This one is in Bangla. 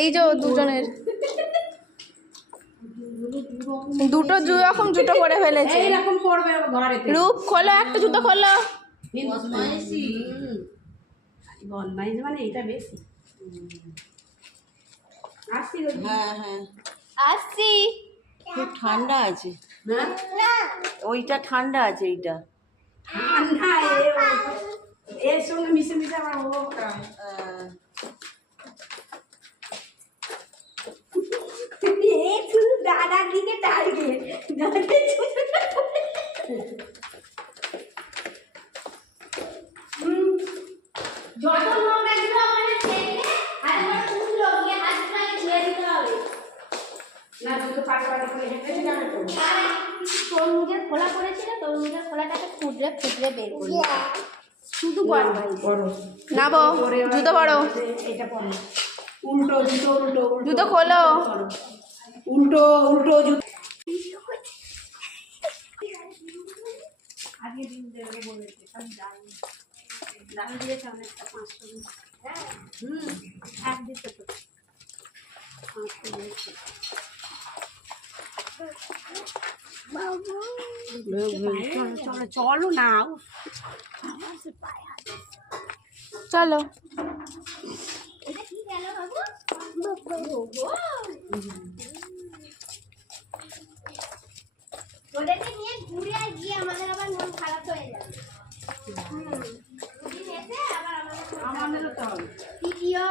এই যে দুজনের দুটো রকম জুতো করে ফেলেছে। এইরকম পড়বে ঘরেতে। রূপ খোলো, একটা জুতো খোলো। বদমাইশি মানে এটা বেশি। আসছি। হ্যাঁ হ্যাঁ আসছি। খুব ঠান্ডা আছে। না ওইটা ঠান্ডা আছে, এইটা ঠান্ডা এর সঙ্গে মিশে মিশে আমার শুধু দাদার দিকে টার্গেট। যত নোংরা গুলো ওখানে ফেলে আরেকবার তুললো গিয়ে হাতটা ধুয়ে দিতে হবে। না দুটো পাটা করে হেঁটে যাবে তো। তরমুজের খোলা করেছিল, তরমুজের খোলাটাকে খুঁজলে খুঁজলে বের করি। শুধু বড় নাবো জুতো পরো। এটা পরো উল্টো জুতো, উল্টো জুতো খোলো। উল্টো উল্টো জুতো। আগে দিন দেবে বলেছে সব জানি। দাম দিয়েছে অনেকটা 500। হ্যাঁ এক দিতে তো 500 দিয়েছে। চলো চলো না চলো। ওদেরকে নিয়ে ঘুরে গিয়ে আমাদের আবার মন খারাপ হয়ে যাবে। আমাদেরও তো হবে। তৃতীয়